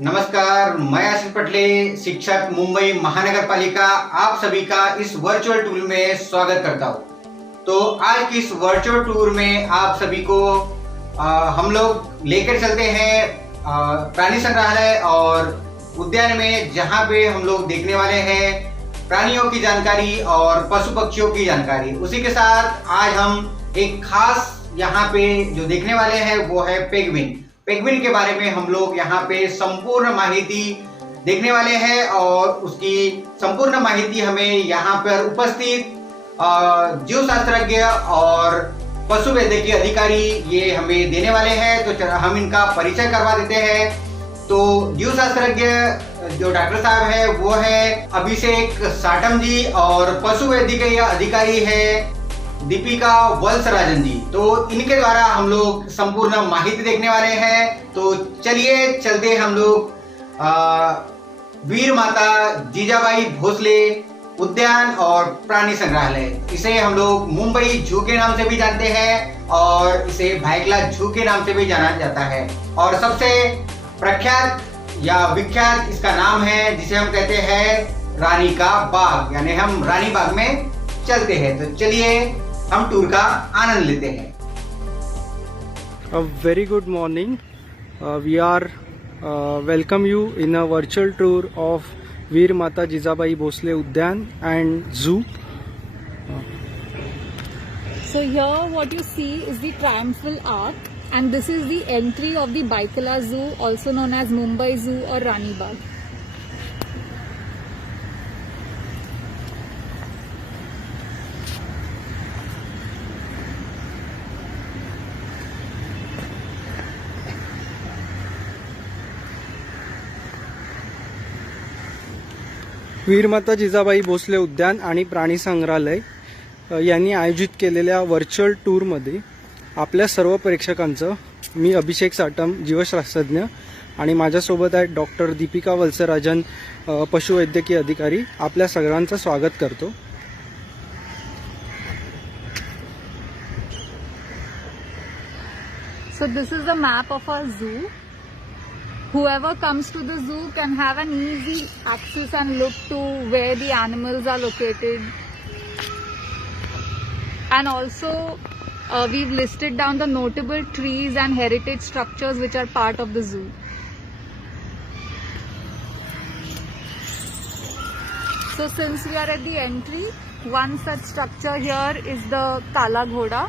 नमस्कार, मैं आशीष पटले, शिक्षक मुंबई महानगर पालिका, आप सभी का इस वर्चुअल टूर में स्वागत करता हूँ। तो आज की इस वर्चुअल टूर में आप सभी को हम लोग लेकर चलते हैं प्राणी संग्रहालय और उद्यान में, जहाँ पे हम लोग देखने वाले हैं प्राणियों की जानकारी और पशु पक्षियों की जानकारी। उसी के साथ आज हम एक खास यहाँ पे जो देखने वाले हैं वो है पेंगुइन। पेंगुइन के बारे में हम लोग यहाँ पे संपूर्ण माहिती देखने वाले हैं और उसकी संपूर्ण माहिती हमें यहाँ पर उपस्थित जीव शास्त्रज्ञ और पशु वैद्यकीय अधिकारी ये हमें देने वाले हैं। तो हम इनका परिचय करवा देते हैं। तो जीव शास्त्रज्ञ जो डॉक्टर साहब है वो है अभिषेक साटम जी और पशु वैद्यकीय अधिकारी है दीपिका वल्सराजन जी। तो इनके द्वारा हम लोग संपूर्ण माहिती देखने वाले हैं। तो चलिए चलते हम लोग वीर माता जीजाबाई भोसले उद्यान और प्राणी संग्रहालय, इसे हम लोग मुंबई जू के नाम से भी जानते हैं और इसे भायखला जू के नाम से भी जाना जाता है। और सबसे प्रख्यात या विख्यात इसका नाम है जिसे हम कहते हैं रानी का बाग, यानी हम रानी बाग में चलते हैं। तो चलिए हम टूर का आनंद लेते हैं। A very good morning. We are welcome you in a virtual tour of Veer Mata Jijabai Bhosle Udyan and Zoo. So here what you see is the Triumphal Arch, and this is the entry of the Baikala Zoo, also known as Mumbai Zoo or Rani Bagh. वीर माता जिजाबाई भोसले उद्यान आणि प्राणी संग्रहालय यांनी आयोजित केलेल्या virtual टूरमध्ये आपल्या सर्व प्रेक्षकांचं मी अभिषेक साटम जीवशास्त्रज्ञ आणि माझ्यासोबत आहे डॉक्टर दीपिका वल्सराजन पशुवैद्यकीय अधिकारी, आपल्या सगळ्यांचं स्वागत करतो। So this is the map of our zoo. Whoever comes to the zoo can have an easy access and look to where the animals are located. And also we've listed down the notable trees and heritage structures which are part of the zoo. So since we are at the entry, one such structure here is the Kala Ghoda.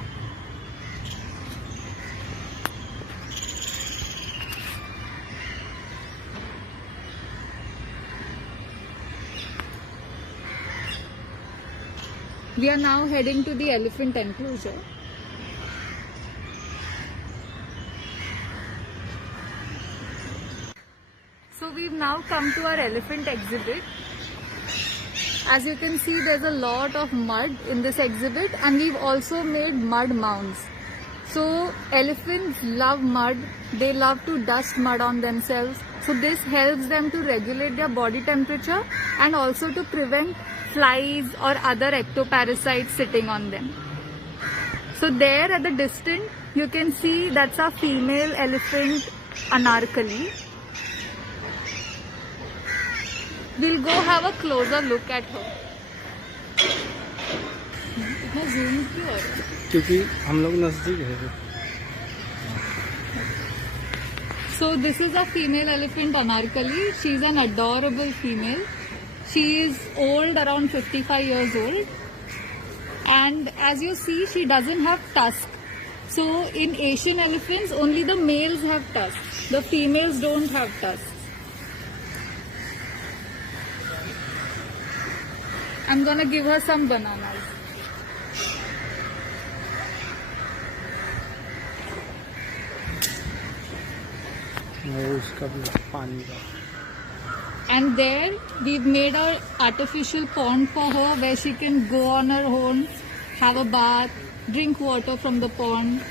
We are now heading to the elephant enclosure. So we've now come to our elephant exhibit. As you can see, there's a lot of mud in this exhibit, and we've also made mud mounds. So elephants love mud. They love to dust mud on themselves. So this helps them to regulate their body temperature and also to prevent flies or other ectoparasites sitting on them. So there at the distance you can see that's a female elephant Anarkali. We'll go have a closer look at her. इतना zoom क्यों हो रहा है? क्योंकि हम लोग नजदीक है। So this is a female elephant Anarkali. She's an adorable female. She is old, around 55 years old, and as you see, she doesn't have tusks. So in Asian elephants, only the males have tusks. The females don't have tusks. I'm gonna give her some bananas. उसका भी पानी का। And there we've made an artificial pond for her where she can go on her own, have a bath, drink water from the pond.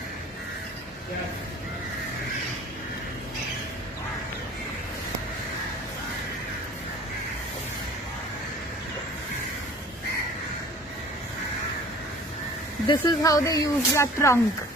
This is how they use their trunk.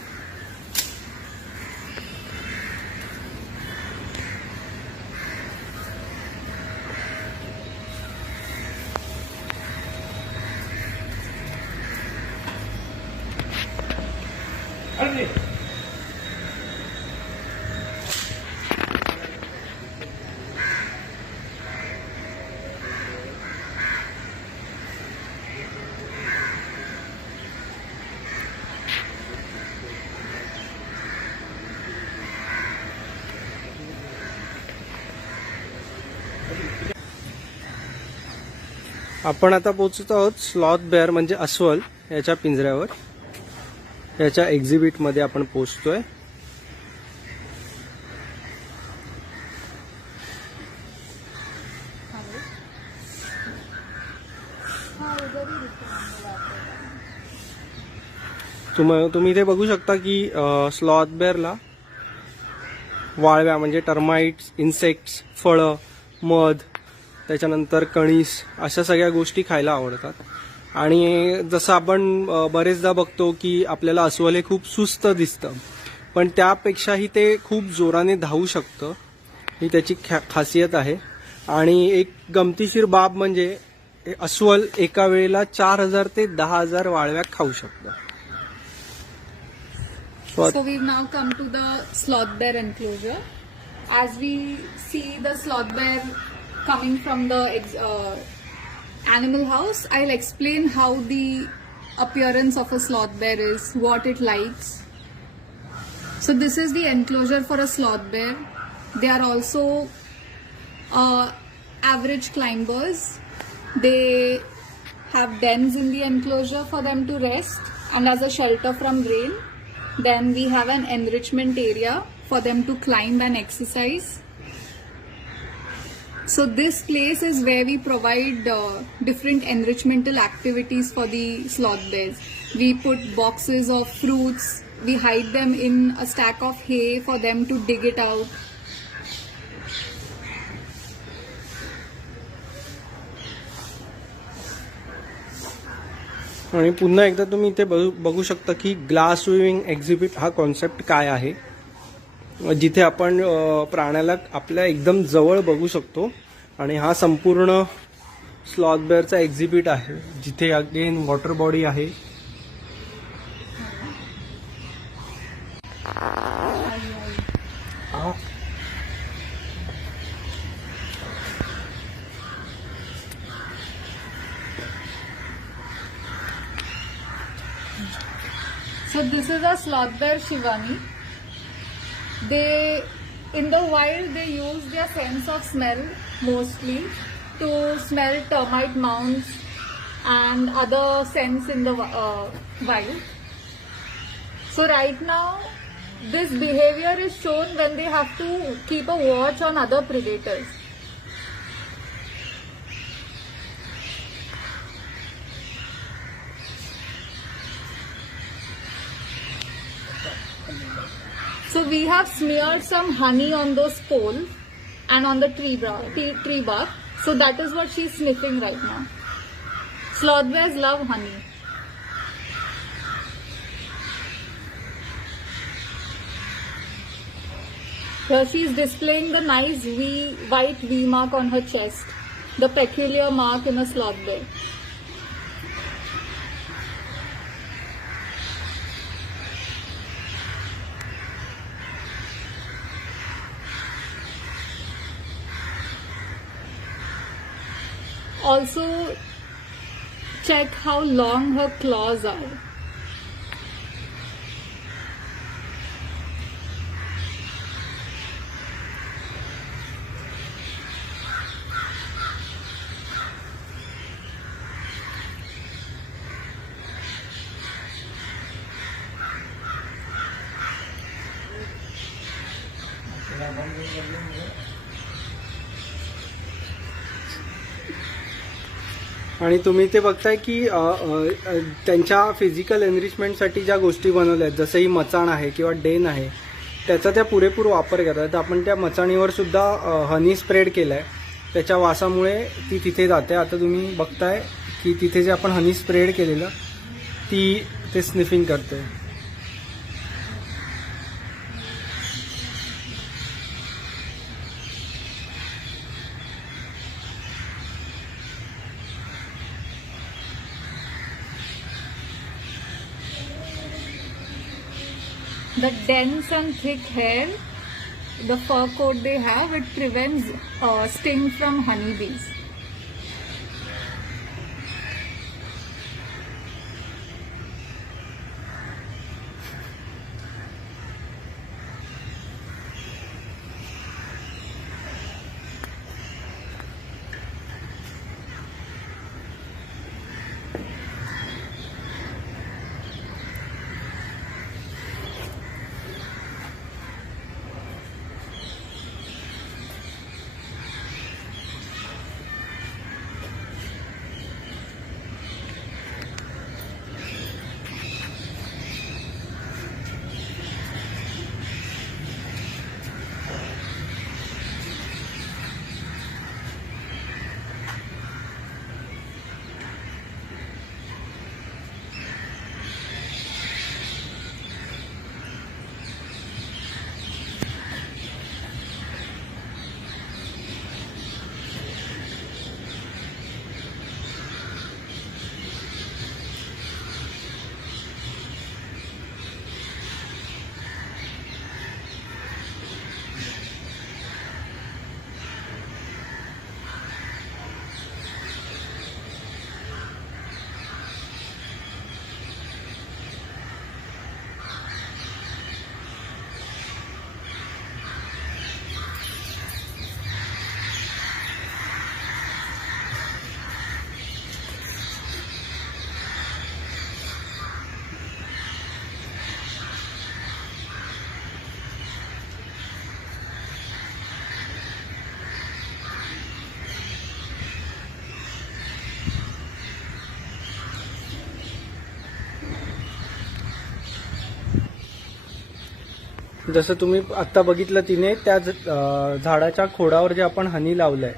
आपण आता पोहोचत आहोत sloth bare म्हणजे अस्वल याच्या पिंजऱ्यावर. याच्या exhibit मध्ये आपण पोहोचतोय. तुम्ही इथे बघू शकता की स्लॉथ बेअरला वाळव्या म्हणजे टर्माइट्स, इन्सेक्ट्स, फळं, मध, त्याच्यानंतर कणीस अशा सगळ्या गोष्टी खायला आवडतात. आणि जसं आपण बरेचदा बघतो की आपल्याला अस्वल हे खूप सुस्त दिसतं, पण त्यापेक्षाही ते खूप जोराने धावू शकतं. ही त्याची खासियत आहे. आणि एक गमतीशीर बाब म्हणजे अस्वल एका वेळेला 4000 ते 10,000 वाळव्या खाऊ शकतं. So we've now come to the sloth bear enclosure. As we see the sloth bear coming from the animal house, I'll explain how the appearance of a sloth bear is, what it likes. So this is the enclosure for a sloth bear. They are also average climbers. They have dens in the enclosure for them to rest and as a shelter from rain. Then we have an enrichment area for them to climb and exercise. So this place is where we provide different enrichmental activities for the sloth bears. We put boxes of fruits, we hide them in a stack of hay for them to dig it out. आणि पुन्हा एकदा तुम्ही इथे बघू शकता की glass viewing exhibit हा concept काय आहे, जिथे आपण प्राण्याला आपल्या एकदम जवळ बघू शकतो. आणि हा संपूर्ण स्लॉथ बेअरचा एक्झिबिट आहे, जिथे अगेन वॉटर बॉडी आहे. So this is a sloth bear Shivani. In the wild they use their sense of smell mostly to smell termite mounds and other scents in the wild. So right now this behavior is shown when they have to keep a watch on other predators. So we have smeared some honey on those poles and on the tree bark. So that is what she's sniffing right now. Sloth bears love honey. Here she is displaying the nice white V mark on her chest, the peculiar mark in a sloth bear. Also check how long her claws are. आणि तुम्ही ते बघताय की त्यांच्या physical एनरिचमेंटसाठी ज्या गोष्टी बनवल्या आहेत, जसं ही मचाण आहे किंवा डेन आहे, त्याचा त्या पुरेपूर वापर करतात. आपण त्या मचाणीवर सुद्धा हनी स्प्रेड केलाय, त्याच्या वासामुळे ती तिथे जाते. आता तुम्ही बघताय की तिथे जे आपण हनी स्प्रेड केलेलं ते स्निफिंग करते. The dense and thick hair, the fur coat they have, it prevents sting from honeybees. जसं तुम्ही आत्ता बघितलं तिने त्या झाडाच्या खोडावर जे आपण हनी लावलंय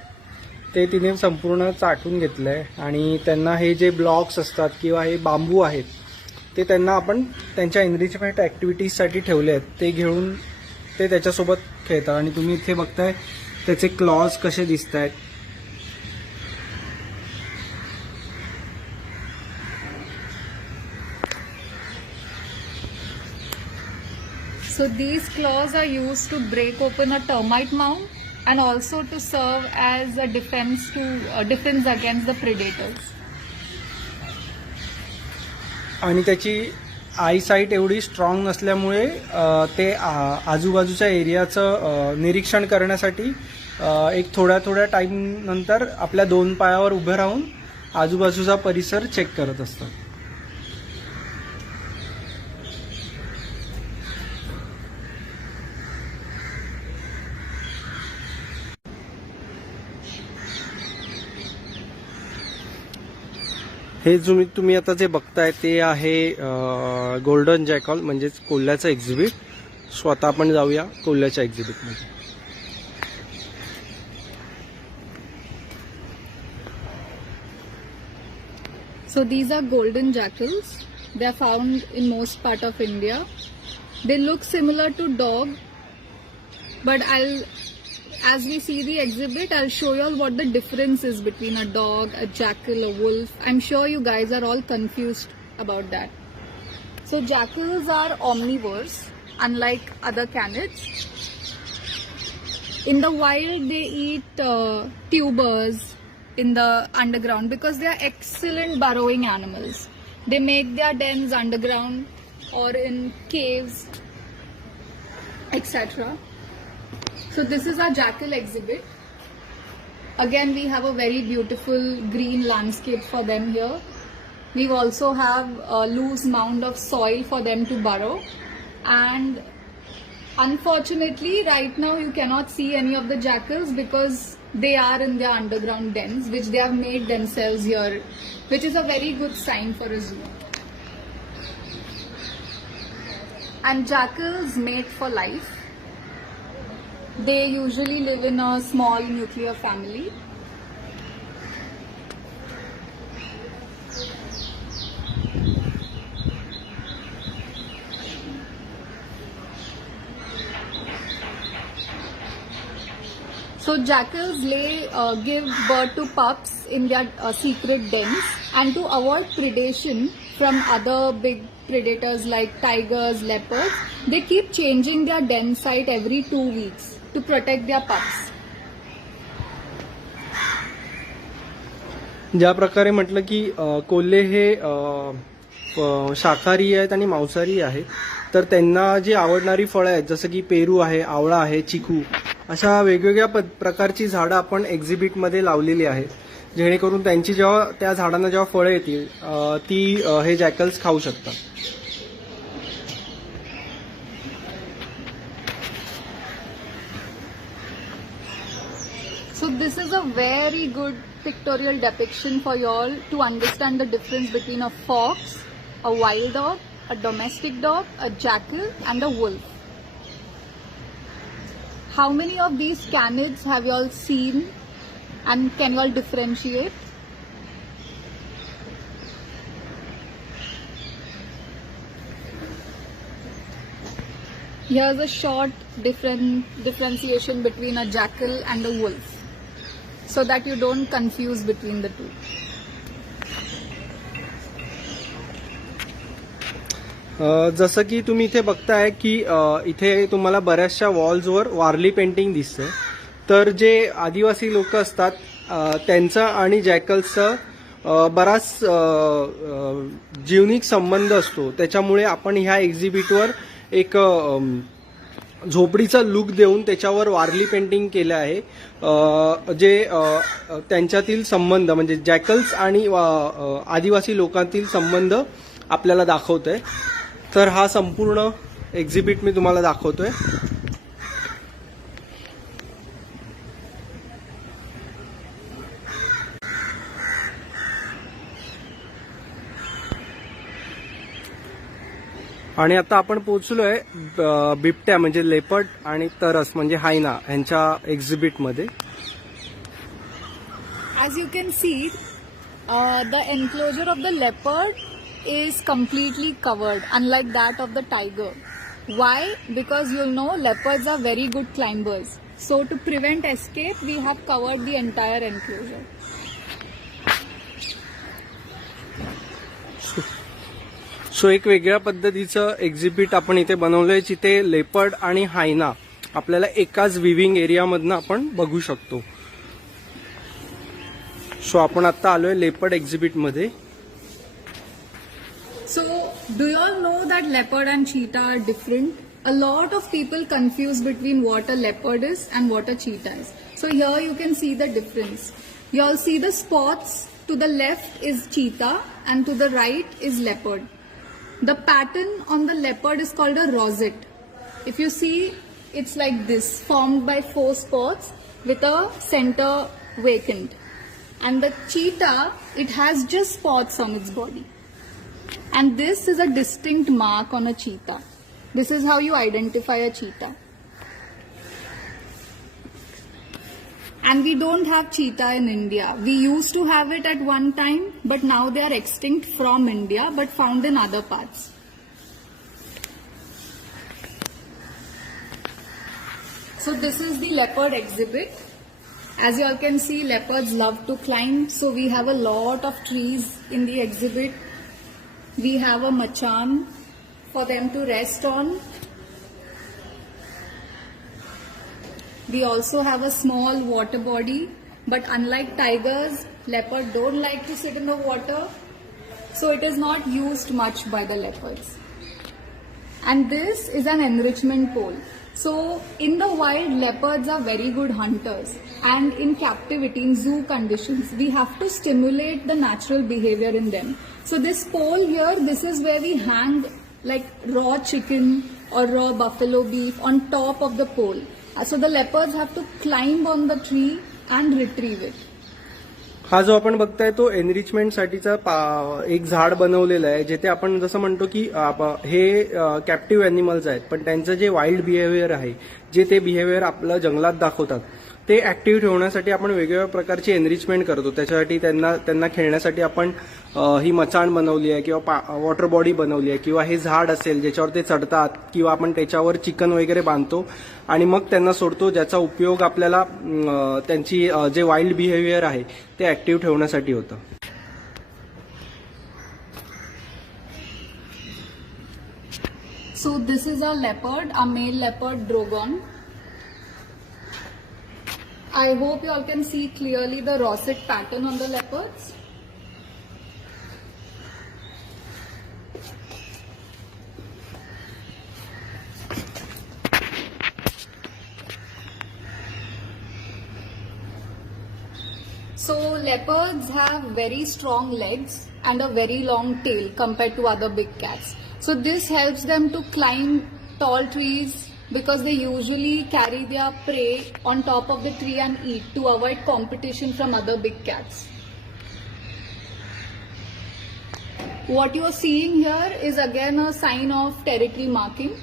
ते तिने संपूर्ण चाटून घेतलंय आणि त्यांना हे जे ब्लॉक्स असतात किंवा हे बांबू आहेत ते त्यांना आपण त्यांच्या एनरिचमेंट ॲक्टिव्हिटीजसाठी ठेवले आहेत, ते घेऊन ते त्याच्यासोबत खेळतात. आणि तुम्ही इथे बघताय त्याचे क्लॉज कसे दिसत आहेत. So these claws are used to break open a termite mound and also to serve as a defense against the predators. आणि त्याची आयसाईट एवढी स्ट्रॉंग नसल्यामुळे ते आजूबाजूच्या एरियाचं निरीक्षण करण्यासाठी एक थोड्या टाईम नंतर आपल्या 2 पायावर उभे राहून आजूबाजूचा परिसर चेक करत असतात. हे तुम्ही आता जे बघताय ते आहे गोल्डन जॅकल म्हणजेच कोल्ह्याचं एक्झिबिट. स्वतः आपण जाऊया कोल्ह्याच्या एक्झिबिटमध्ये. So these are golden jackals. They are found in most part of India. They look similar to dog, but as we see the exhibit, I'll show you all what the difference is between a dog, a jackal, a wolf. I'm sure you guys are all confused about that. So jackals are omnivores, unlike other canids. In the wild, they eat tubers in the underground because they are excellent burrowing animals. They make their dens underground or in caves, etc. So this is our jackal exhibit. Again, we have a very beautiful green landscape for them here. We also have a loose mound of soil for them to burrow. And unfortunately, right now you cannot see any of the jackals because they are in their underground dens, which they have made themselves here, which is a very good sign for a zoo. And jackals mate for life. They usually live in a small nuclear family. So jackals give birth to pups in their secret dens, and to avoid predation from other big predators like tigers, leopards, they keep changing their den site every 2 weeks to protect their pups. ज्या प्रकारे म्हटलं की कोल्हे हे शाकाहारी आहेत आणि मांसाहारी आहेत, तर त्यांना जी आवडणारी फळं आहेत जसं की पेरू आहे, आवळा आहे, चिकू, अशा वेगवेगळ्या प्रकारची झाडं आपण एक्झिबिटमध्ये लावलेली आहेत, जेणेकरून त्यांची जेव्हा त्या झाडांना जेव्हा फळं येतील ती हे जॅकल्स खाऊ शकतात. So this is a very good pictorial depiction for you all to understand the difference between a fox, a wild dog, a domestic dog, a jackal and a wolf. How many of these canids have you all seen and can you all differentiate? Here's a short differentiation between a jackal and a wolf, so that you don't confuse between the two. जसं की तुम्ही इथे बघताय की इथे तुम्हाला बऱ्याचशा वॉल्सवर वारली painting दिसते. तर जे आदिवासी लोक असतात त्यांचा आणि जॅकल्सचा बराच जीवनिक संबंध असतो. त्याच्यामुळे आपण ह्या एक्झिबिटवर एक झोपडीचा लुक देऊन त्याच्यावर वारली पेंटिंग केलं आहे, जे त्यांच्यातील संबंध म्हणजे जॅकल्स आणि आदिवासी लोकांतील संबंध आपल्याला दाखवतोय. तर हा संपूर्ण एक्झिबिट मी तुम्हाला दाखवतोय. आणि आता आपण पोहोचलोय बिबट्या म्हणजे लेपर्ड आणि तरस म्हणजे हायना यांच्या एक्झिबिट मध्ये. As you can see, the enclosure of the leopard is completely covered, unlike that of the tiger. Why? Because you'll know leopards are very good climbers. So to prevent escape, we have covered the entire enclosure. सो एक वेगळ्या पद्धतीचं exhibit आपण इथे बनवलंय जिथे leopard आणि हायना आपल्याला एकाच विविंग एरियामधनं आपण बघू शकतो. सो आपण आता आलोय लेपर्ड एक्झिबिट मध्ये. So, do you all know that leopard and cheetah are different? A lot of people confuse between what a leopard is and what a cheetah is. So here you can see the difference. You all see the spots. To the left is cheetah and to the right is leopard. The pattern on the leopard is called a rosette. If you see, it's like this, formed by 4 spots with a center vacant. And the cheetah, it has just spots on its body. And this is a distinct mark on a cheetah. This is how you identify a cheetah. And we don't have cheetah in India. We used to have it at one time, but now they are extinct from India, but found in other parts. So this is the leopard exhibit. As you all can see, leopards love to climb. So we have a lot of trees in the exhibit. We have a machan for them to rest on. We also have a small water body, but unlike tigers, leopards don't like to sit in the water, so it is not used much by the leopards. And this is an enrichment pole. So in the wild, leopards are very good hunters, and in captivity, in zoo conditions, we have to stimulate the natural behavior in them. So this pole here, this is where we hang like raw chicken or raw buffalo beef on top of the pole. So the leopards have to climb on the tree and retrieve it. हा जो आपण बघताय तो enrichment साठीचा एक झाड बनवलेलं आहे, जिथे आपण जसं म्हणतो की हे कॅप्टिव्ह अॅनिमल्स आहेत, पण त्यांचं जे वाईल्ड बिहेवियर आहे, जे ते बिहेवियर आपलं जंगलात दाखवतात, ते ऍक्टिव्ह ठेवण्यासाठी आपण वेगवेगळ्या प्रकारची एनरिचमेंट करतो. त्याच्यासाठी त्यांना खेळण्यासाठी आपण ही मचाण बनवली आहे किंवा वॉटर बॉडी बनवली आहे किंवा हे झाड असेल ज्याच्यावर ते चढतात किंवा आपण त्याच्यावर चिकन वगैरे बांधतो आणि मग त्यांना सोडतो, ज्याचा उपयोग आपल्याला त्यांची जे वाईल्ड बिहेवियर आहे ते ऍक्टिव्ह ठेवण्यासाठी होतं. So this is our leopard, our male leopard Drogon. I hope you all can see clearly the rosette pattern on the leopards. So leopards have very strong legs and a very long tail compared to other big cats. So this helps them to climb tall trees because they usually carry their prey on top of the tree and eat to avoid competition from other big cats. What you are seeing here is again a sign of territory marking.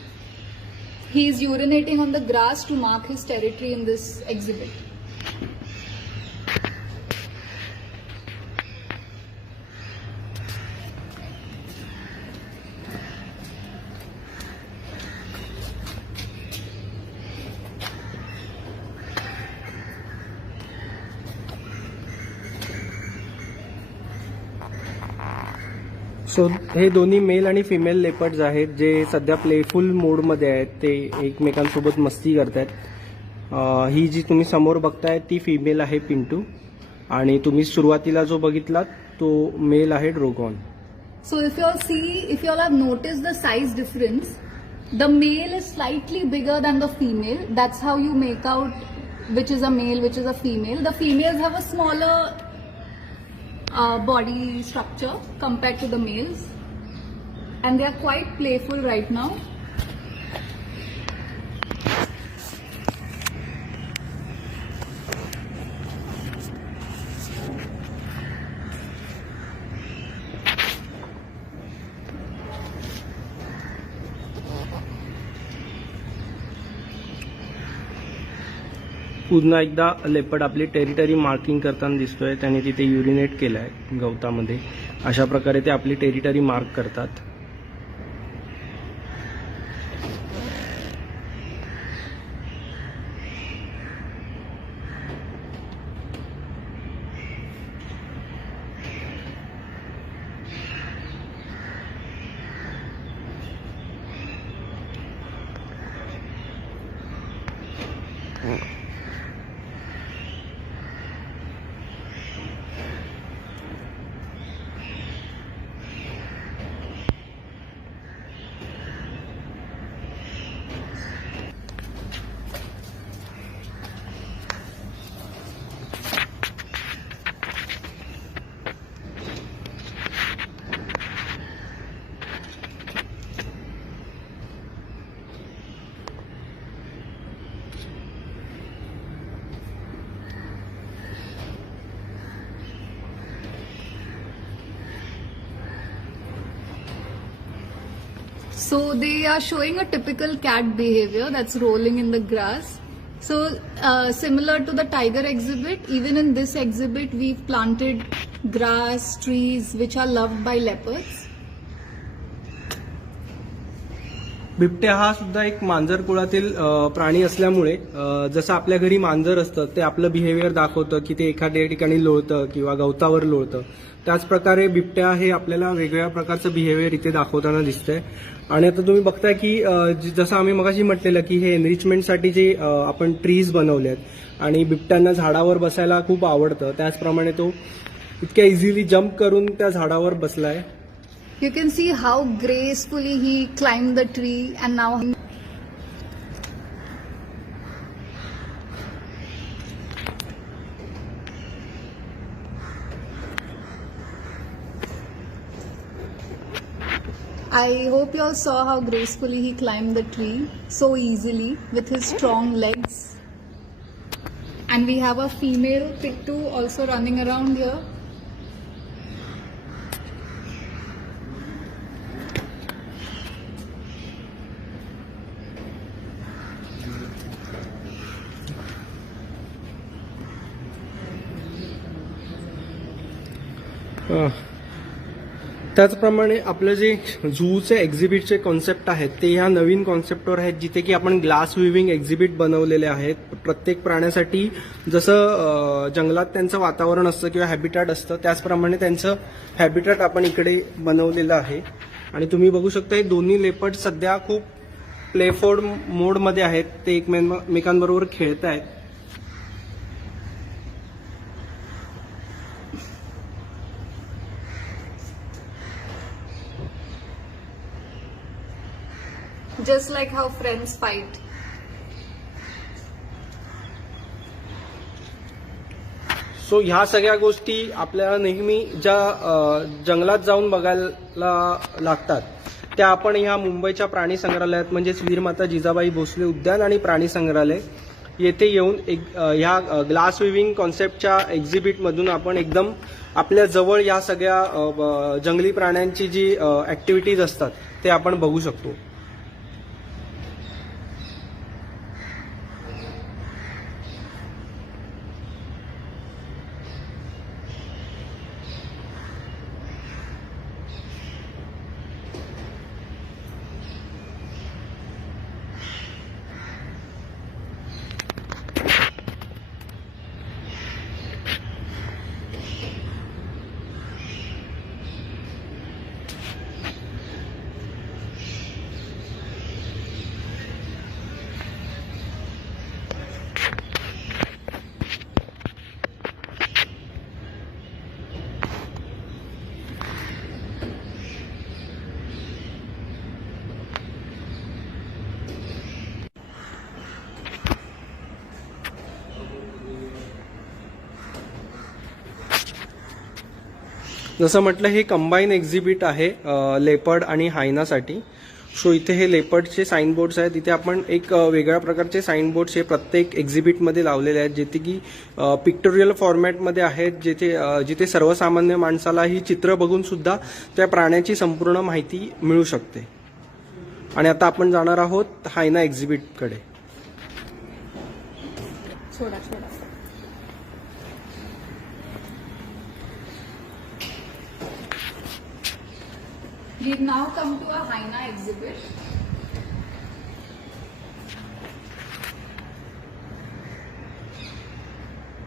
He is urinating on the grass to mark his territory in this exhibit. सो हे दोन्ही mail आणि female leopards आहेत जे सध्या playful मोडमध्ये आहेत, ते एकमेकांसोबत मस्ती करतात. ही जी तुम्ही समोर बघताय ती फिमेल आहे पिंटू आणि तुम्ही सुरुवातीला जो बघितलात तो मेल आहे ड्रोगॉन. So if you all have noticed the size difference, the male is slightly bigger than the female. That's how you make out which is a male, which is a female. The females have a smaller body structure compared to the males, and they are quite playful right now. पुन्हा एकदा leopard आपली territory marking करताना दिसतोय. त्याने तिथे युरिनेट केलं आहे गवतामध्ये. अशा प्रकारे ते आपली टेरिटरी मार्क करतात. So they are showing a typical cat behavior, that's rolling in the grass. So similar to the tiger exhibit, even in this exhibit we've planted grass, trees which are loved by leopards. बिबट्या हा सुद्धा एक मांजर कुळातील प्राणी असल्यामुळे जसं आपल्या घरी मांजर असतं ते आपलं बिहेवियर दाखवतं की ते एखाद्या ठिकाणी लोळतं किंवा गवतावर लोळतं. त्याच प्रकारे बिबट्या हे आपल्याला वेगवेगळ्या प्रकारचं बिहेवियर इथे दाखवताना दिसतंय. आणि आता तुम्ही बघताय की जसं आम्ही मगाशी म्हटलेलं की हे एनरिचमेंटसाठी जे आपण ट्रीज बनवले आहेत आणि बिबट्यांना झाडावर बसायला खूप आवडतं. त्याचप्रमाणे तो इतक्या इझिली जम्प करून त्या झाडावर बसलाय. You can see how gracefully he climbed the tree and now I hope you all saw how gracefully he climbed the tree so easily with his strong legs. And we have a female pittu also running around here. त्याचप्रमाणे आपलं जे झूचे एक्झिबिटचे concept आहेत ते ह्या नवीन कॉन्सेप्टवर आहेत, जिथे की आपण glass viewing exhibit बनवलेले आहेत. प्रत्येक प्राण्यासाठी जसं जंगलात त्यांचं वातावरण असतं किंवा हॅबिटॅट असतं त्याचप्रमाणे त्यांचं हॅबिटॅट आपण इकडे बनवलेलं आहे. आणि तुम्ही बघू शकता हे दोन्ही लेपर्ड सध्या खूप प्लेफोर्ड मोडमध्ये आहेत. ते एकमेकांबरोबर खेळत आहेत. Just like how friends fight. सो ह्या सगळ्या गोष्टी आपल्याला नेहमी ज्या जंगलात जाऊन बघायला लागतात त्या आपण ह्या मुंबईच्या प्राणी संग्रहालयात म्हणजेच वीरमाता जिजाबाई भोसले उद्यान आणि प्राणी संग्रहालय येथे येऊन ह्या ग्लास विविंग कॉन्सेप्टच्या एक्झिबिटमधून आपण एकदम आपल्या जवळ या सगळ्या जंगली प्राण्यांची जी ऍक्टिव्हिटीज असतात ते आपण बघू शकतो. जसं म्हटलं हे कंबाईन एक्झिबिट आहे लेपर्ड आणि हायनासाठी. सो इथे हे लेपर्डचे साईन बोर्ड्स आहेत. इथे आपण एक वेगळ्या प्रकारचे साईन बोर्ड्स हे प्रत्येक एक्झिबिटमध्ये लावलेले आहेत, जेथे की पिक्टोरियल फॉर्मॅटमध्ये आहेत, जिथे सर्वसामान्य माणसाला ही चित्र बघून सुद्धा त्या प्राण्याची संपूर्ण माहिती मिळू शकते. आणि आता आपण जाणार आहोत हायना एक्झिबिटकडे. छोड़ा छोड़ा. We've now come to a hyena exhibit.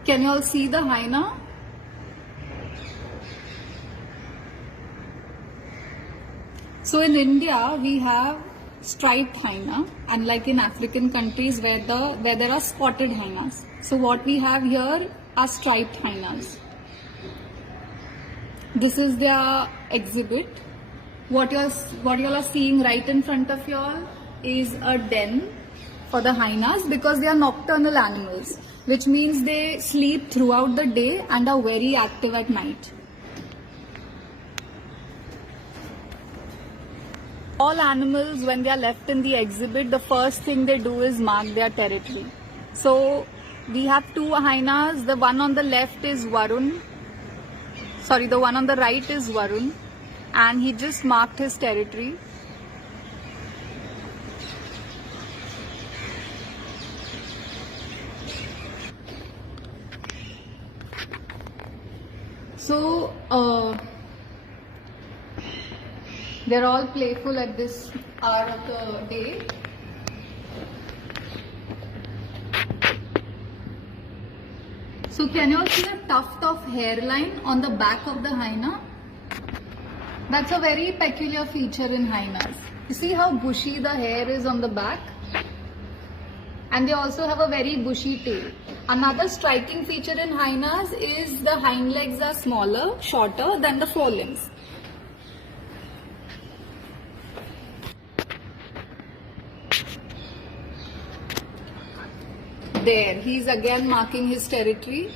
Can you all see the hyena? So in India, we have striped hyena, unlike in African countries where there are spotted hyenas. So what we have here are striped hyenas. This is their exhibit. What you all are seeing right in front of you all is a den for the hyenas, because they are nocturnal animals, which means they sleep throughout the day and are very active at night. All animals, when they are left in the exhibit, the first thing they do is mark their territory. So we have two hyenas. The one on the left is Varun. Sorry, the one on the right is Varun. And he just marked his territory. So they're all playful at this hour of the day. So can you all see a tuft of hairline on the back of the hyena? That's a very peculiar feature in hyenas. You see how bushy the hair is on the back? And they also have a very bushy tail. Another striking feature in hyenas is the hind legs are smaller, shorter than the forelimbs. There, he's again marking his territory.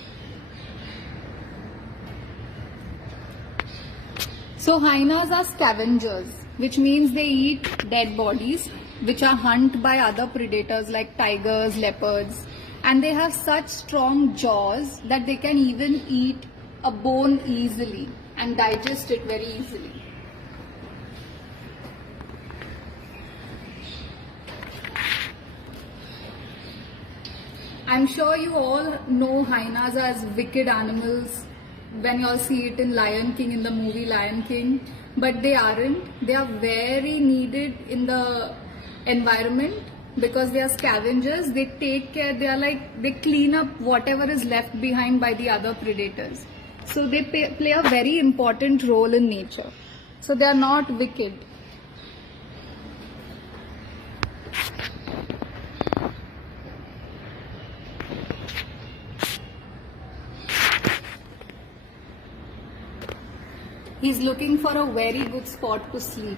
So hyenas are scavengers, which means they eat dead bodies, which are hunted by other predators like tigers, leopards, and they have such strong jaws that they can even eat a bone easily and digest it very easily. I'm sure you all know hyenas as wicked animals when you all see it in Lion King, in the movie Lion King, but they aren't. They are very needed in the environment because they are scavengers. They take care, they clean up whatever is left behind by the other predators. So they play a very important role in nature. So they are not wicked. He's looking for a very good spot to sleep.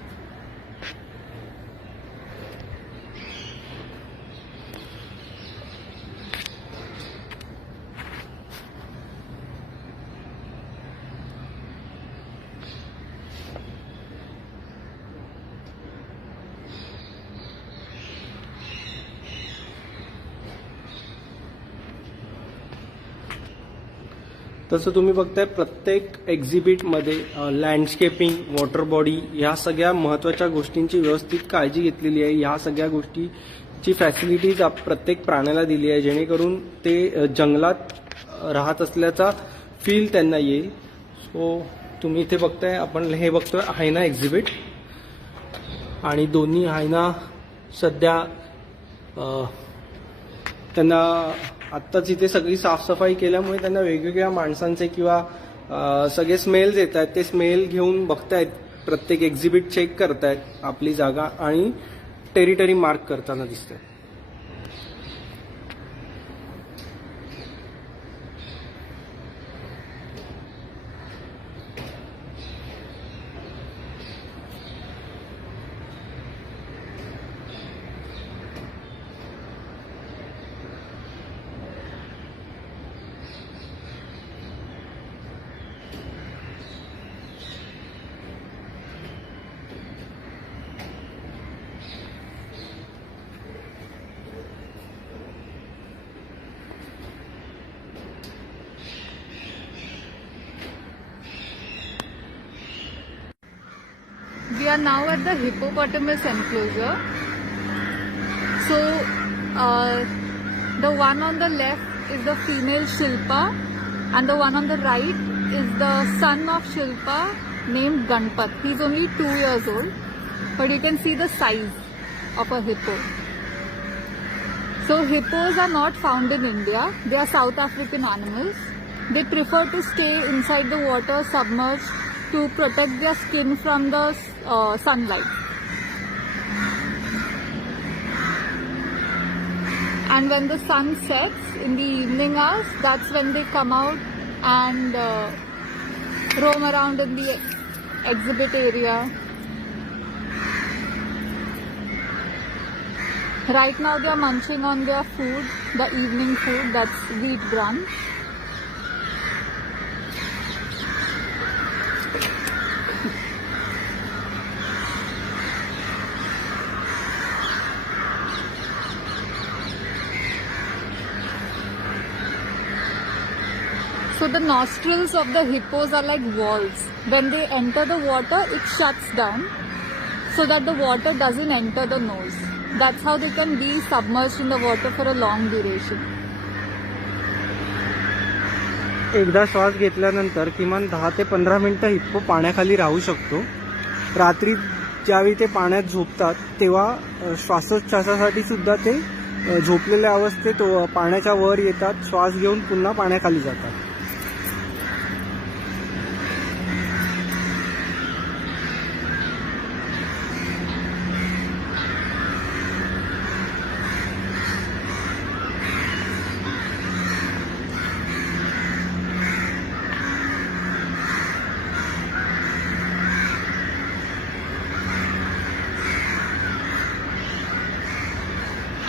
तसं तुम्ही बघताय प्रत्येक एक्झिबिटमध्ये landscaping, water body ह्या सगळ्या महत्त्वाच्या गोष्टींची व्यवस्थित काळजी घेतलेली आहे. ह्या सगळ्या गोष्टीची फॅसिलिटीज प्रत्येक प्राण्याला दिली आहे जेणेकरून ते जंगलात राहत असल्याचा फील त्यांना येईल. सो तुम्ही इथे बघताय, आपण हे बघतोय हायना एक्झिबिट, आणि दोन्ही हायना सध्या त्यांना आत्ताच इथे सगळी साफसफाई केल्यामुळे त्यांना वेगवेगळ्या माणसांचे किंवा सगळे स्मेल्स येत आहेत. ते स्मेल घेऊन बघतायत, प्रत्येक एक्झिबिट चेक करतायत आपली जागा आणि टेरिटरी मार्क करताना दिसतंय. We are now at the hippopotamus enclosure. So the one on the left is the female Shilpa, and the one on the right is the son of Shilpa named Ganpat. He's only 2 years old, but you can see the size of a hippo. So hippos are not found in India. They are South African animals. They prefer to stay inside the water submerged to protect their skin from the sunlight. And when the sun sets in the evening hours, that's when they come out and roam around in the exhibit area. Right now they are munching on their food, the evening food, that's wheat bran. So the nostrils of the hippos are like walls. When they enter the water, it shuts down so that the water doesn't enter the nose. That's how they can be submerged in the water for a long duration. एकदा श्वास घेतल्यानंतर किमान 10 ते 15 मिनिटं hippo पाण्याखाली राहू शकतो. रात्री ज्यावेळी ते पाण्यात झोपतात तेव्हा श्वासोच्छ्वासासाठी सुद्धा ते झोपलेल्या अवस्थेत पाण्याच्या वर येतात, श्वास घेऊन पुन्हा पाण्याखाली जातात.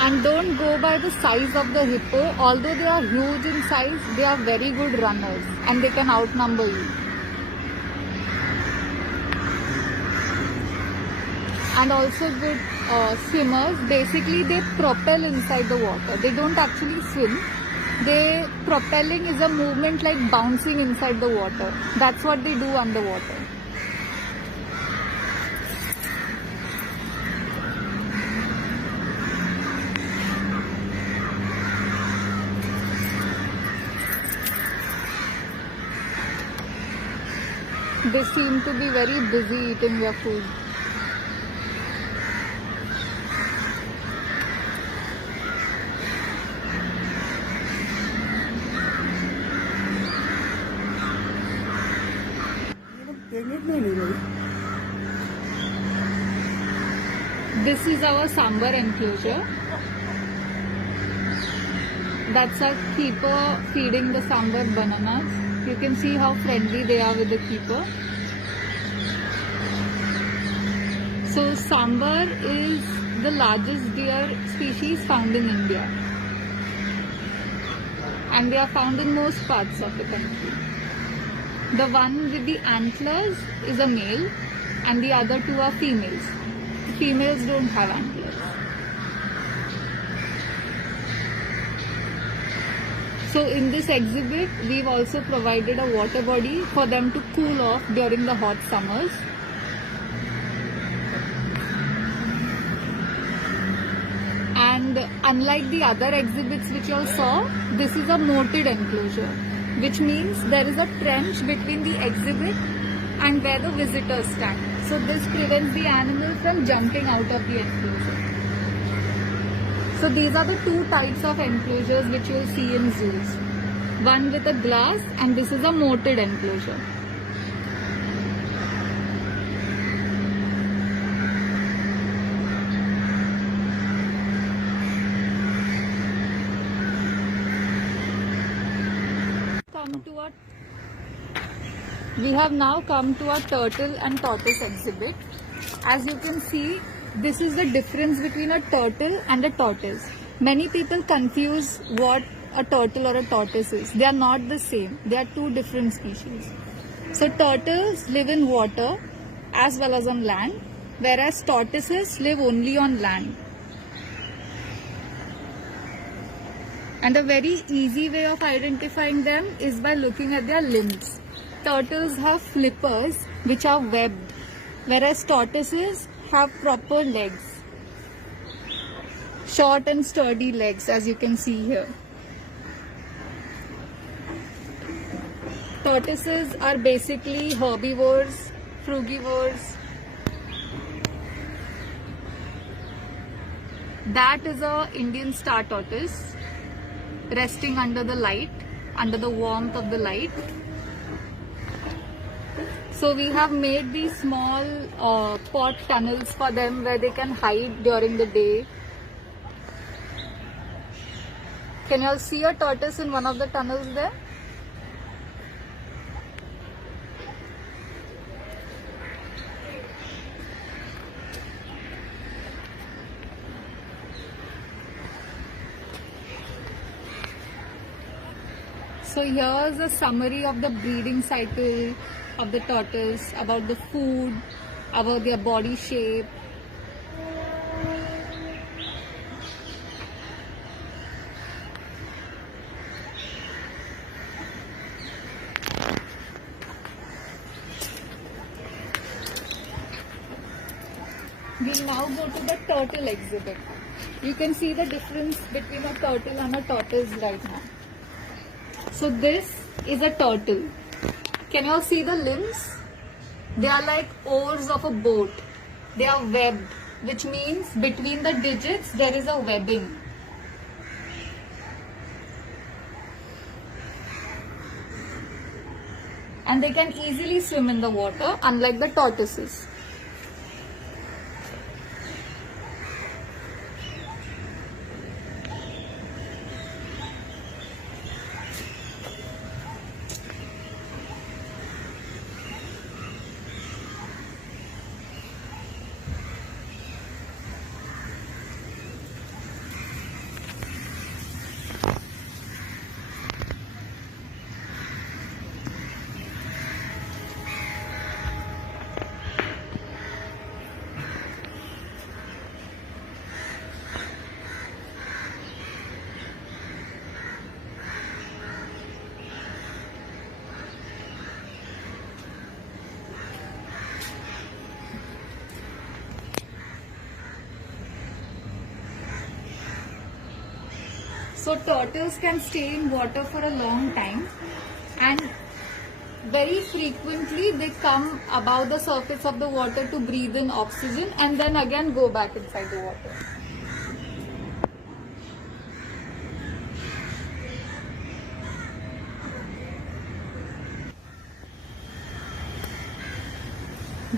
And don't go by the size of the hippo. Although they are huge in size, they are very good runners and they can outnumber you. And also good swimmers. Basically, they propel inside the water. They don't actually swim. Propelling is a movement like bouncing inside the water. That's what they do underwater. They seem to be very busy eating their food. This is our sambar enclosure. That's our keeper feeding the sambar bananas. You can see how friendly they are with the keeper. So sambar is the largest deer species found in India. And they are found in most parts of the country. The one with the antlers is a male and the other two are females. Females don't have antlers. So in this exhibit, we've also provided a water body for them to cool off during the hot summers. And unlike the other exhibits which you all saw, this is a moated enclosure, which means there is a trench between the exhibit and where the visitors stand. So this prevents the animal from jumping out of the enclosure. So these are the two types of enclosures which you will see in zoos. One with a glass and this is a moated enclosure. We have now come to a turtle and tortoise exhibit. As you can see, this is the difference between a turtle and a tortoise. Many people confuse what a turtle or a tortoise is. They are not the same. They are two different species. So turtles live in water as well as on land, whereas tortoises live only on land. And a very easy way of identifying them is by looking at their limbs. Turtles have flippers which are webbed, whereas tortoises have proper legs, short and sturdy legs, as you can see here. Tortoises are basically herbivores, frugivores. That is a Indian star tortoise resting under the light, under the warmth of the light. So we have made these small pot tunnels for them where they can hide during the day. Can you all see a tortoise in one of the tunnels there? So here's a summary of the breeding cycle of the tortoise, about the food, about their body shape. We'll now go to the turtle exhibit. You can see the difference between a turtle and a tortoise right now. So this is a turtle. Can you all see the limbs? They are like oars of a boat. They are webbed, which means between the digits there is a webbing. And they can easily swim in the water, unlike the tortoises. So turtles can stay in water for a long time, and very frequently they come above the surface of the water to breathe in oxygen and then again go back inside the water.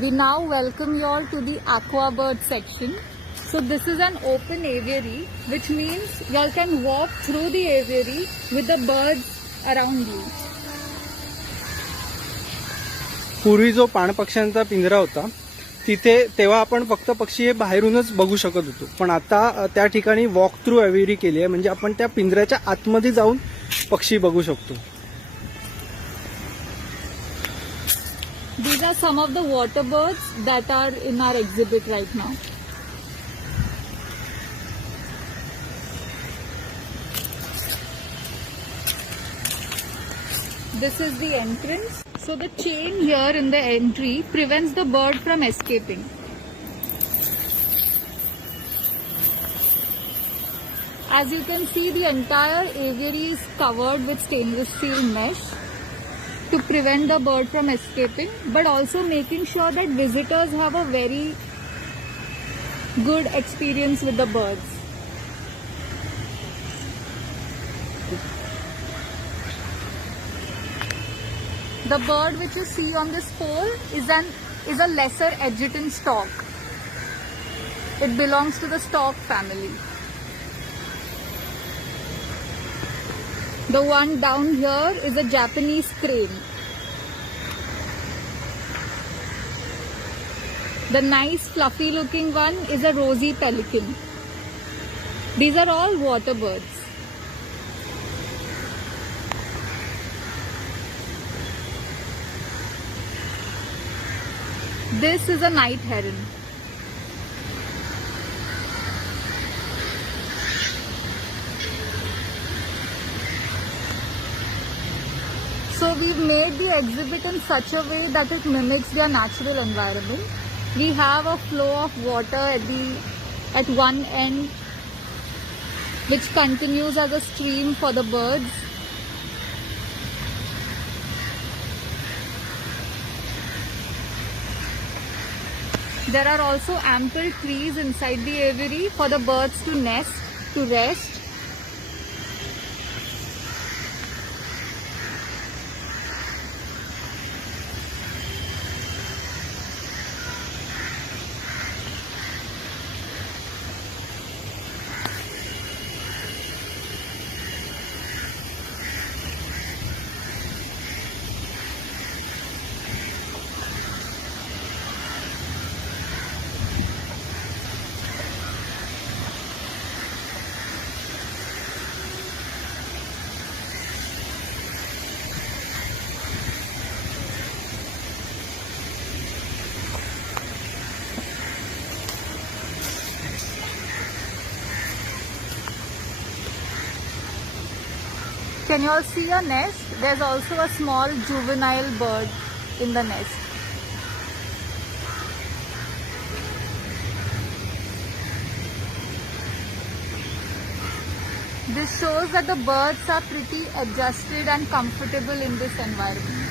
We now welcome you all to the aquabird section. So this is an open aviary, which means you all can walk through the aviary with the birds around you. पूर्वी जो पाणपक्ष्यांचा पिंजरा होता तिथे तेव्हा आपण फक्त पक्षी हे बाहेरूनच बघू शकत होतो, पण आता त्या ठिकाणी वॉक थ्रू एव्हरी केली आहे, म्हणजे आपण त्या पिंजऱ्याच्या आतमध्ये जाऊन पक्षी बघू शकतो. These are some of the water birds that are in our exhibit right now. This is the entrance. So the chain here in the entry prevents the bird from escaping. As you can see, the entire aviary is covered with stainless steel mesh to prevent the bird from escaping, but also making sure that visitors have a very good experience with the birds. The bird which you see on this pole is a lesser Egerton stork. It belongs to the stork family. The one down here is a Japanese crane. The nice fluffy looking one is a rosy pelican. These are all water birds. This is a night heron. So we've made the exhibit in such a way that it mimics their natural environment. We have a flow of water at one end, which continues as a stream for the birds. There are also ample trees inside the aviary for the birds to nest, to rest. Can you all see a nest? There's also a small juvenile bird in the nest. This shows that the birds are pretty adjusted and comfortable in this environment.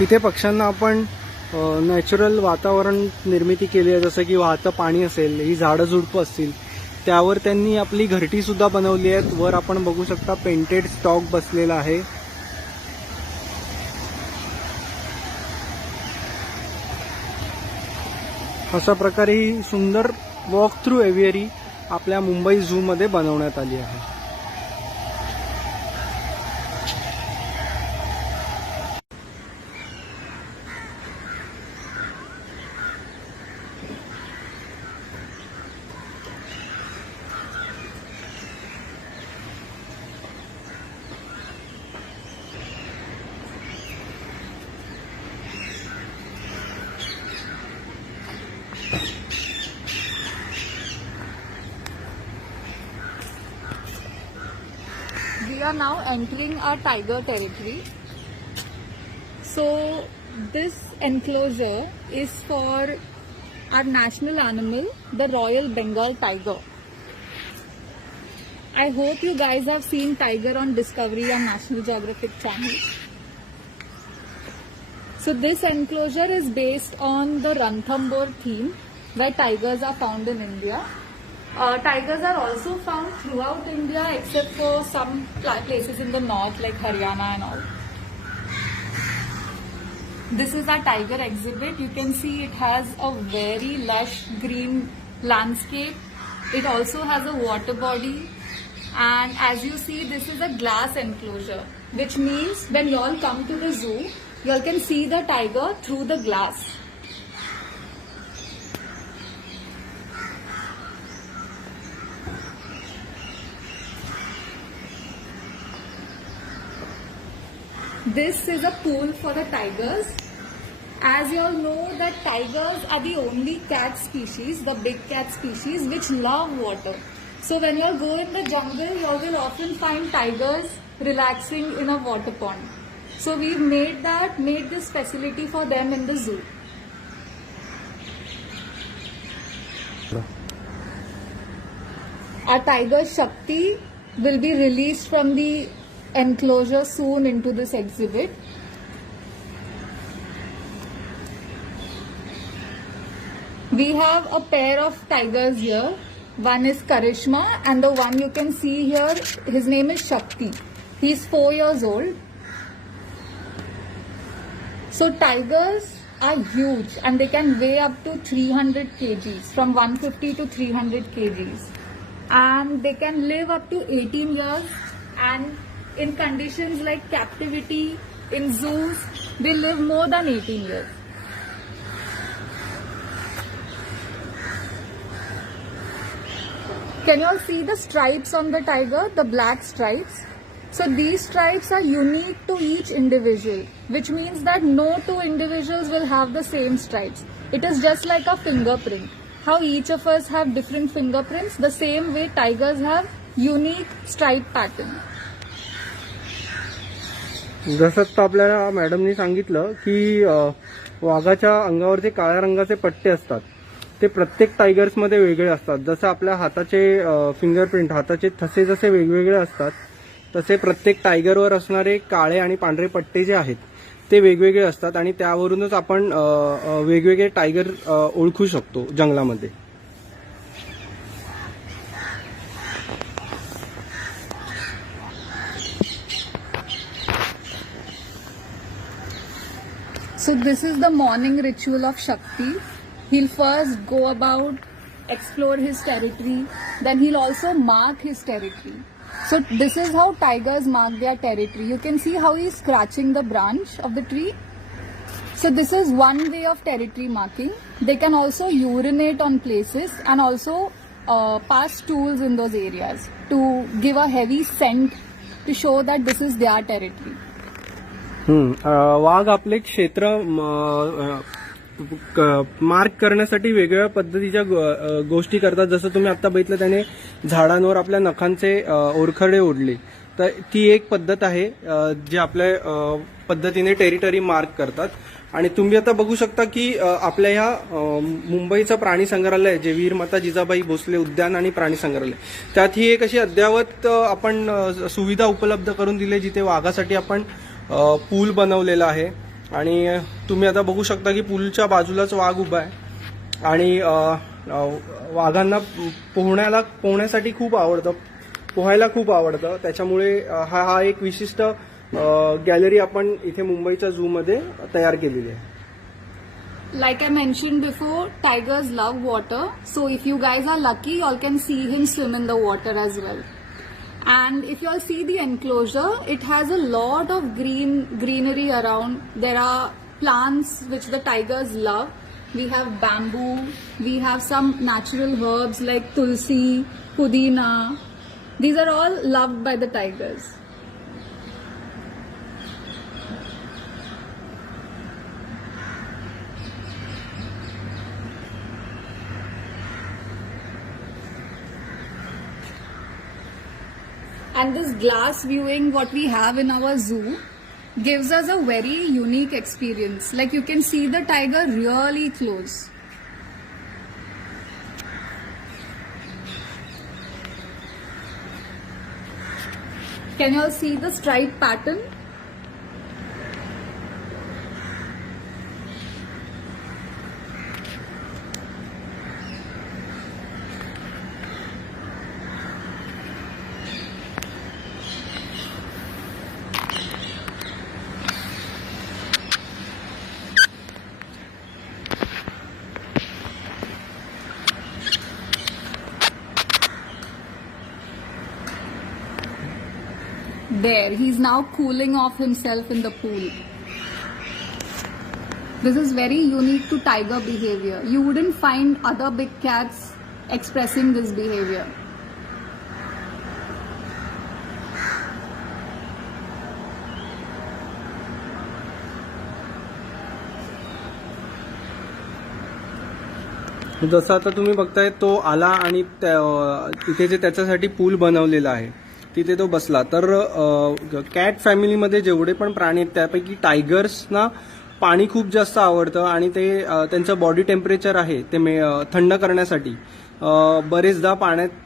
इथे पक्ष्यांना आपण natural वातावरण निर्मिती केली आहे, जसं की वाहतं पाणी असेल, ही झाडं झुडपं असतील, त्यावर त्यांनी आपली घरटी सुद्धा बनवली आहेत. वर आपण बघू शकता पेंटेड स्टॉक बसलेला आहे. अशा प्रकारे ही सुंदर वॉक थ्रू एव्हियरी आपल्या मुंबई झू मध्ये बनवण्यात आली आहे. We are now entering our tiger territory. So this enclosure is for our national animal, the Royal Bengal tiger. I hope you guys have seen tiger on Discovery and National Geographic channel. So this enclosure is based on the Ranthambore theme, where tigers are found in India. Tigers are also found throughout India except for some places in the north like Haryana and all. This is our tiger exhibit. You can see it has a very lush green landscape. It also has a water body, and as you see, this is a glass enclosure, which means when you all come to the zoo, you all can see the tiger through the glass. This is a pool for the tigers. As you all know that tigers are the only cat species, the big cat species, which love water. So when you all go in the jungle, you all will often find tigers relaxing in a water pond. So we've made this facility for them in the zoo. Our tiger Shakti will be released from the enclosure soon into this exhibit. We have a pair of tigers here. One is Karishma and the one you can see here, his name is Shakti. He's 4 years old. So tigers are huge and they can weigh up to 300 kgs, from 150 to 300 kgs. And they can live up to 18 years, and in conditions like captivity, in zoos, they live more than 18 years. Can you all see the stripes on the tiger, the black stripes? So these stripes are unique to each individual, which means that no two individuals will have the same stripes. It is just like a fingerprint. How each of us have different fingerprints, the same way tigers have unique stripe pattern. जसं तर आपल्याला मॅडमनी सांगितलं की वाघाच्या अंगावरचे काळ्या रंगाचे पट्टे असतात ते प्रत्येक टायगर्समध्ये वेगळे असतात. जसं आपल्या हाताचे फिंगरप्रिंट, हाताचे ठसे जसे वेगवेगळे असतात तसे प्रत्येक टायगरवर असणारे काळे आणि पांढरे पट्टे जे आहेत ते वेगवेगळे असतात आणि त्यावरूनच आपण वेगवेगळे टायगर ओळखू शकतो जंगलामध्ये. So this is the morning ritual of Shakti. He'll first go about, explore his territory, then he'll also mark his territory. So this is how tigers mark their territory. You can see how he's scratching the branch of the tree. So this is one way of territory marking. They can also urinate on places and also pass stools in those areas to give a heavy scent to show that this is their territory. वाघ आपले क्षेत्र mark करण्यासाठी वेगवेगळ्या पद्धतीच्या गोष्टी करतात. जसं तुम्ही आता बघितलं त्याने झाडांवर आपल्या नखांचे ओरखडे ओढले, तर ती एक पद्धत आहे जी आपल्या पद्धतीने टेरिटरी मार्क करतात. आणि तुम्ही आता बघू शकता की आपल्या ह्या मुंबईचं प्राणी संग्रहालय जे वीरमाता जिजाबाई भोसले उद्यान आणि प्राणी संग्रहालय, त्यात ही एक अशी अद्ययावत आपण सुविधा उपलब्ध करून दिली जिथे वाघासाठी आपण पूल बनवलेला आहे. आणि तुम्ही आता बघू शकता की पूलच्या बाजूलाच वाघ उभा आहे आणि वाघांना पोहण्यासाठी खूप आवडतं, पोहायला खूप आवडतं. त्याच्यामुळे हा एक विशिष्ट गॅलरी आपण इथे मुंबईच्या झू मध्ये तयार केलेली आहे. Like I mentioned before, tigers love water. So if you guys are lucky, you all can see him swim in the water as well. And if you all see the enclosure, it has a lot of greenery around. There are plants which the tigers love. We have bamboo. We have some natural herbs like tulsi, pudina. These are all loved by the tigers. And this glass viewing what we have in our zoo gives us a very unique experience. Like you can see the tiger really close. Can you all see the stripe pattern? There, he's now cooling off himself in the pool. This is very unique to tiger behavior. You wouldn't find other big cats expressing this behavior. जसं आता तुम्ही बघताय तो आला आणि तिथे जे त्याच्यासाठी pool बनवलेला आहे तिथे तो बसला. तर कॅट फॅमिलीमध्ये जेवढे पण प्राणी आहेत त्यापैकी टायगर्सना पाणी खूप जास्त आवडतं आणि ते त्यांचं बॉडी टेम्परेचर आहे ते थंड करण्यासाठी बरेचदा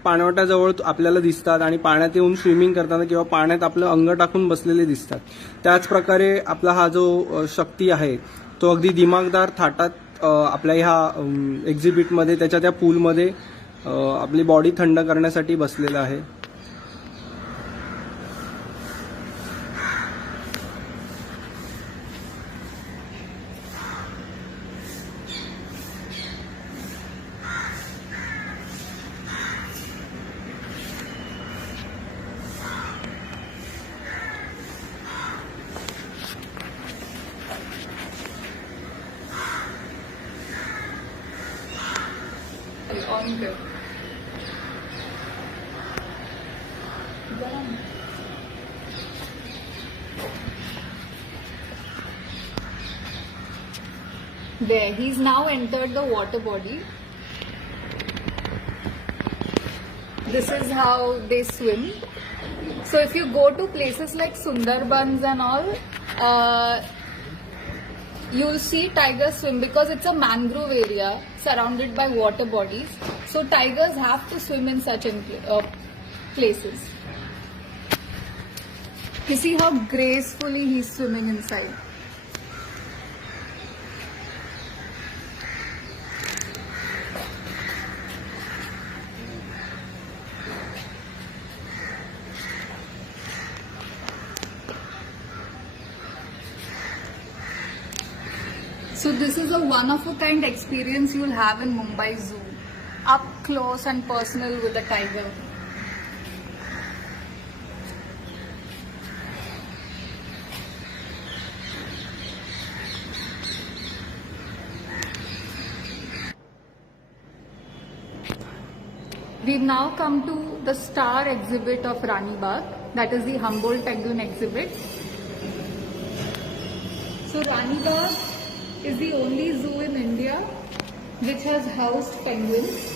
पाणवट्याजवळ आपल्याला दिसतात आणि पाण्यात येऊन स्विमिंग करताना किंवा पाण्यात आपलं अंग टाकून बसलेले दिसतात. त्याच प्रकारे आपला हा जो शक्ती आहे तो अगदी दिमागदार थाटात आपल्या ह्या एक्झिबिटमध्ये त्याच्या त्या पूलमध्ये आपली बॉडी थंड करण्यासाठी बसलेला आहे. On There, he's now entered the water body. This is how they swim. So if you go to places like Sundarbans and all, you'll see tigers swim because it's a mangrove area surrounded by water bodies. So tigers have to swim in such places. You see how gracefully he's swimming inside. So this is a one-of-a-kind experience you'll have in Mumbai Zoo, up close and personal with a tiger. We've now come to the star exhibit of Rani Bagh, that is the Humboldt Penguin exhibit. So Rani Bagh is the only zoo in India which has housed penguins.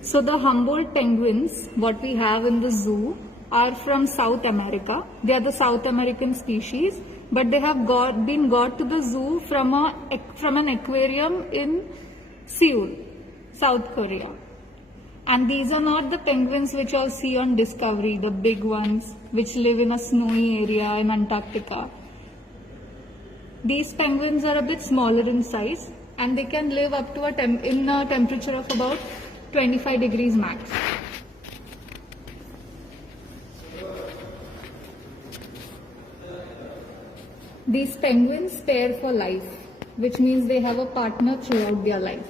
So the Humboldt penguins, what we have in the zoo, are from South America. They are the South American species, but they have been got to the zoo from an aquarium in Seoul, South Korea. And these are not the penguins which you'll see on Discovery, the big ones which live in a snowy area in Antarctica. These penguins are a bit smaller in size and they can live up to a temperature of about 25 degrees max. These penguins pair for life, which means they have a partner throughout their life.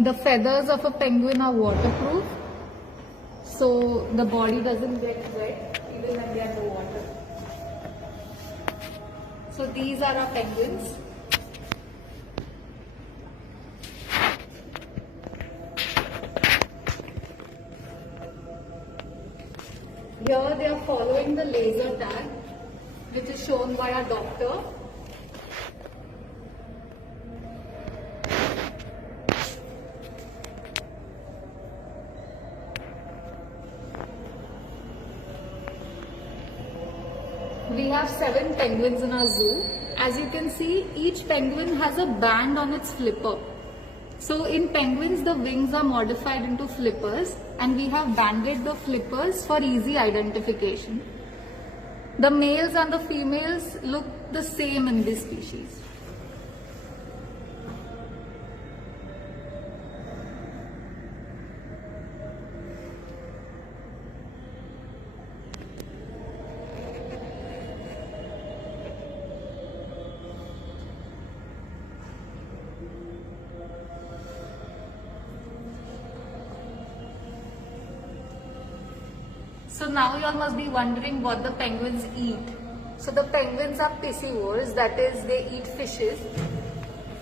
The feathers of a penguin are waterproof, so the body doesn't get wet even when they are in the water. So these are our penguins. Here they are following the laser tag, which is shown by a doctor. We have 7 penguins in our zoo. As you can see, each penguin has a band on its flipper. So in penguins, the wings are modified into flippers and we have banded the flippers for easy identification. The males and the females look the same in this species. So now you all must be wondering what the penguins eat. So the penguins are piscivores, that is they eat fishes.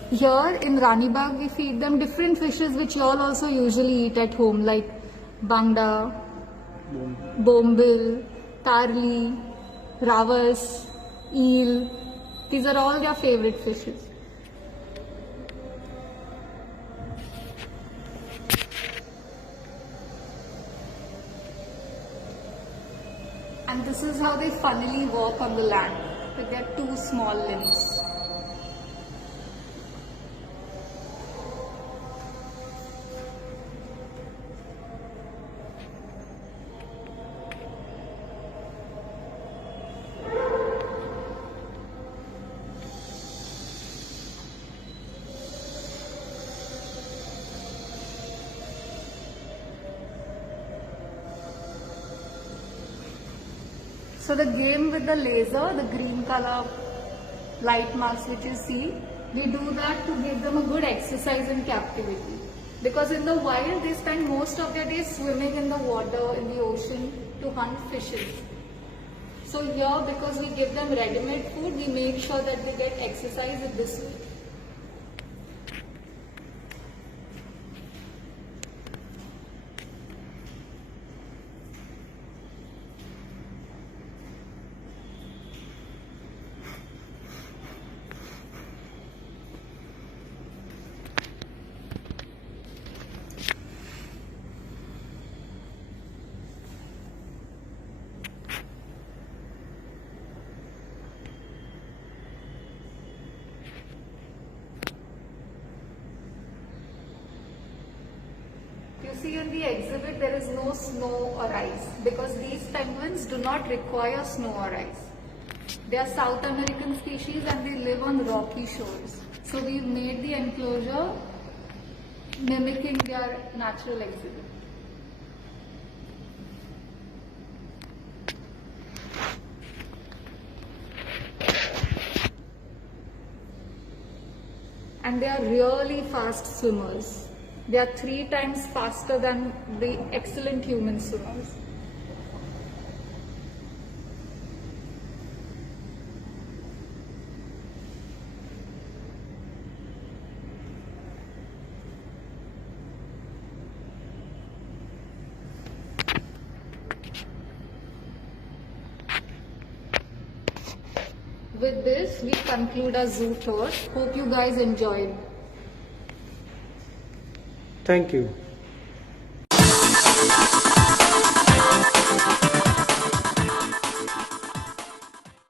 Here in Rani Bagh we feed them different fishes which you all also usually eat at home, like bangda, bombil, tarli, rawas, eel. These are all their favorite fishes. And this is how they funnily walk on the land with their 2 small limbs. So the game with the laser, the green color light marks which you see, we do that to give them a good exercise in captivity. Because in the wild, they spend most of their day swimming in the water, in the ocean, to hunt fishes. So here, because we give them ready-made food, we make sure that they get exercise in this way. You see in the exhibit there is no snow or ice because these penguins do not require snow or ice. They are South American species and they live on rocky shores. So we made the enclosure mimicking their natural exhibit. And they are really fast swimmers. They are 3 times faster than the excellent human swimmers. With this, we conclude our zoo tour. Hope you guys enjoyed. Thank you.